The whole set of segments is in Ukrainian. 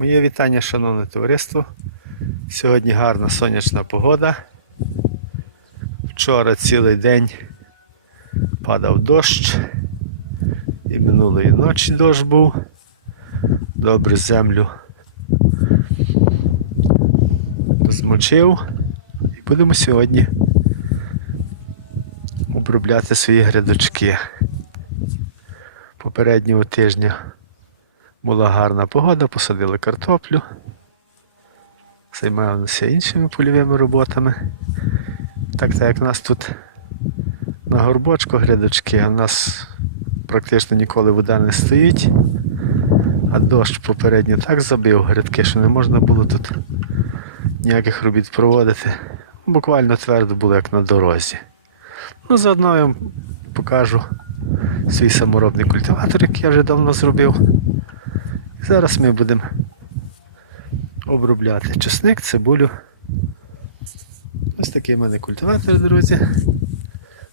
Моє вітання, шановне товариство. Сьогодні гарна сонячна погода. Вчора цілий день падав дощ. І минулої ночі дощ був. Добре землю змочив. І будемо сьогодні обробляти свої грядочки. Попереднього тижня була гарна погода, посадили картоплю, займалися іншими польовими роботами. Так так як у нас тут на горбочку грядочки, а в нас практично ніколи вода не стоїть, а дощ попередньо так забив грядки, що не можна було тут ніяких робіт проводити. Буквально твердо було, як на дорозі. Ну, заодно я вам покажу свій саморобний культиватор, який я вже давно зробив. Зараз ми будемо обробляти чесник, цибулю. Ось такий в мене культиватор, друзі.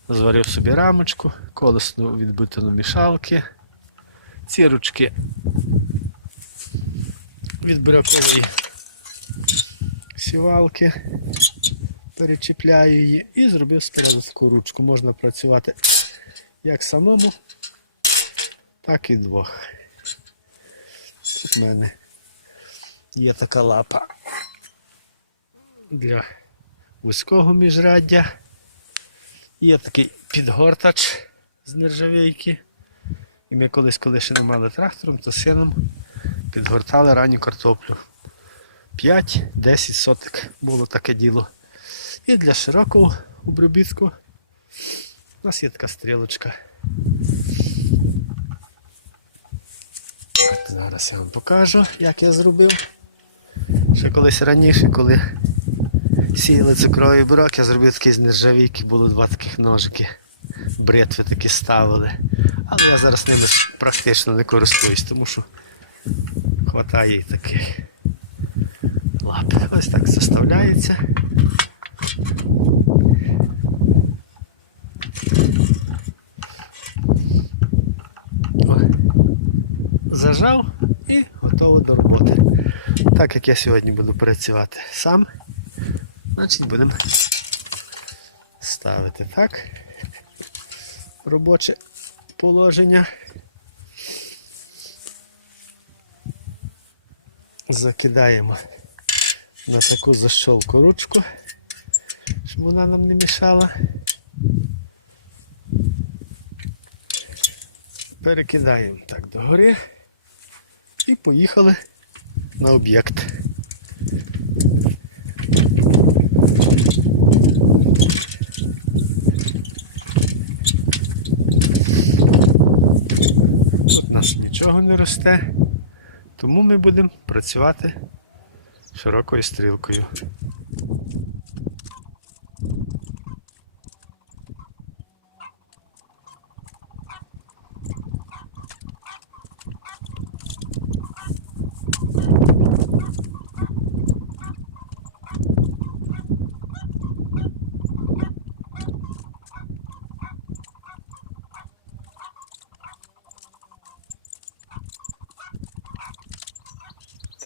Зварив собі рамочку, колесну відбитину мішалки, ці ручки від бурякової сівалки. Перечіпляю її і зробив спереду ручку. Можна працювати як самому, так і двох. В мене є така лапа для вузького міжраддя. Є такий підгортач з нержавійки. І ми колись, коли ще не мали трактором, то сином підгортали ранню картоплю. 5-10 соток було таке діло. І для широкого обробітку у нас є така стрілочка. Зараз я вам покажу, як я зробив. Ще колись раніше, коли сіяли цукровий бурак, я зробив такий з нержавійки, було два таких ножики. Бритви такі ставили. Але я зараз ними практично не користуюсь, тому що хватає таких лап. Ось так заставляється. Зажав і готово до роботи. Так як я сьогодні буду працювати сам, значить будемо ставити так. Робоче положення. Закидаємо на таку защолку ручку, щоб вона нам не мішала. Перекидаємо так догори і поїхали на об'єкт. Тут у нас нічого не росте, тому ми будемо працювати широкою стрілкою.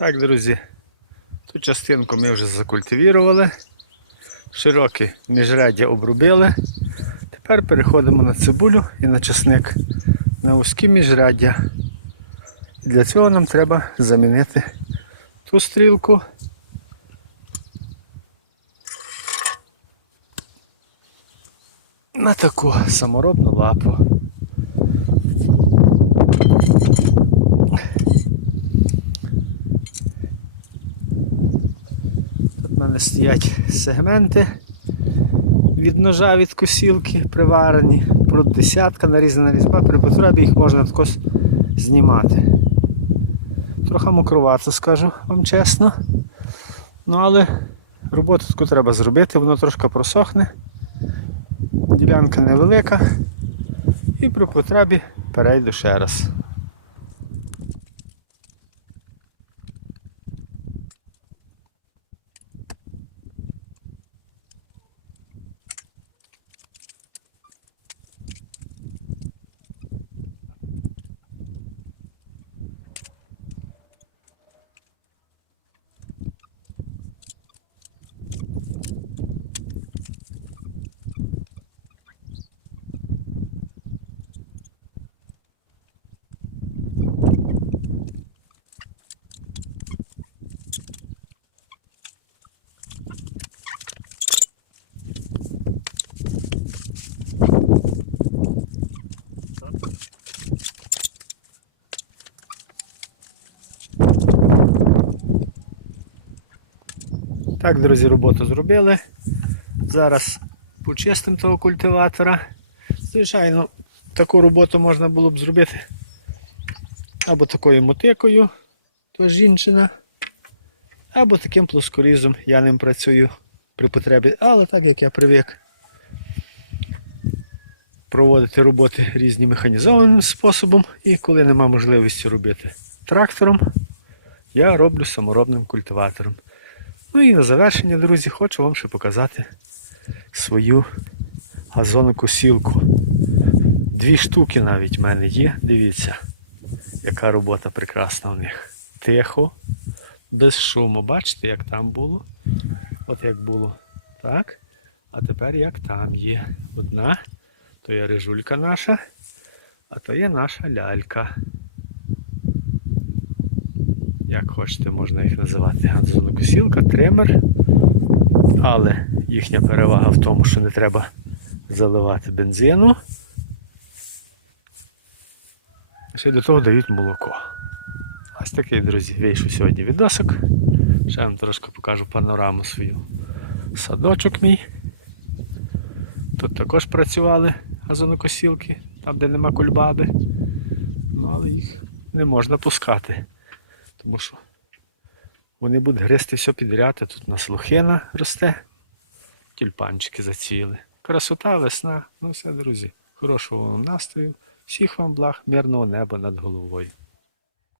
Так, друзі, ту частинку ми вже закультивірували, широке міжряддя обробили. Тепер переходимо на цибулю і на чесник на вузькі міжряддя. Для цього нам треба замінити ту стрілку. На таку саморобну лапу. Мене стоять сегменти від ножа від косілки приварені, про десятка нарізана різьба, при потребі їх можна також знімати. Трохи мокрувато, скажу вам чесно. Ну але роботу таку треба зробити, воно трошки просохне. Ділянка невелика. І при потребі перейду ще раз. Так, друзі, роботу зробили. Зараз почистимо того культиватора. Звичайно, таку роботу можна було б зробити або такою мотикою, то жінчина, або таким плоскорізом. Я ним працюю при потребі, але так як я привик проводити роботи різні механізованим способом, і коли нема можливості робити трактором, я роблю саморобним культиватором. Ну і на завершення, друзі, хочу вам ще показати свою газонокосілку. Дві штуки навіть в мене є. Дивіться, яка робота прекрасна в них. Тихо, без шуму. Бачите, як там було? От як було. Так. А тепер як там є. Одна, то є рижулька наша, а то є наша лялька. Як хочете, можна їх називати. Газонокосілка, тример. Але їхня перевага в тому, що не треба заливати бензину. Ще до того дають молоко. Ось такий, друзі, вийшов сьогодні відосик. Ще вам трошки покажу панораму свою. Садочок мій. Тут також працювали газонокосілки, там де нема кульбаби. Ну, але їх не можна пускати. Тому що вони будуть гризти все підряд, а тут у нас лохина росте, тюльпанчики заціли. Красота, весна. Ну все, друзі. Хорошого вам настрою. Всіх вам благ, мирного неба над головою.